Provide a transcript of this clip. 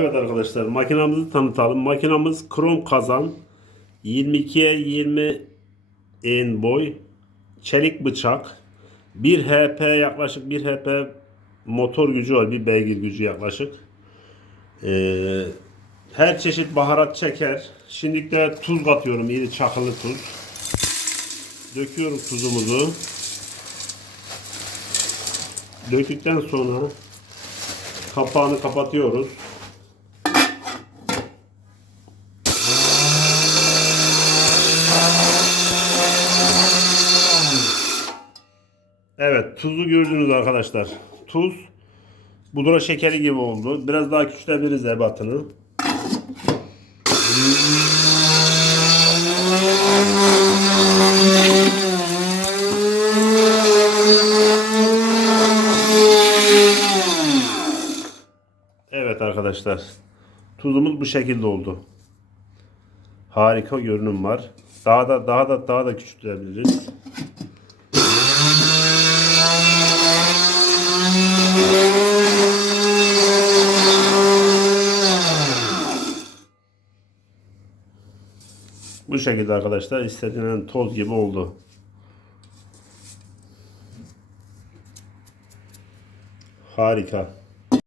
Evet arkadaşlar makinamızı tanıtalım. Makinamız krom kazan 22'ye 20 en boy çelik bıçak 1 HP yaklaşık 1 HP motor gücü var. Bir beygir gücü yaklaşık. Ee, her çeşit baharat çeker. Şimdi de tuz katıyorum. iri çakılı tuz. Döküyorum tuzumuzu. Döktükten sonra kapağını kapatıyoruz. Evet tuzu gördünüz arkadaşlar. Tuz pudra şekeri gibi oldu. Biraz daha küçülebiliriz ebatını. Evet arkadaşlar. Tuzumuz bu şekilde oldu. Harika görünüm var. Daha da daha da daha da küçültebiliriz. Bu şekilde arkadaşlar istediğinden toz gibi oldu. Harika.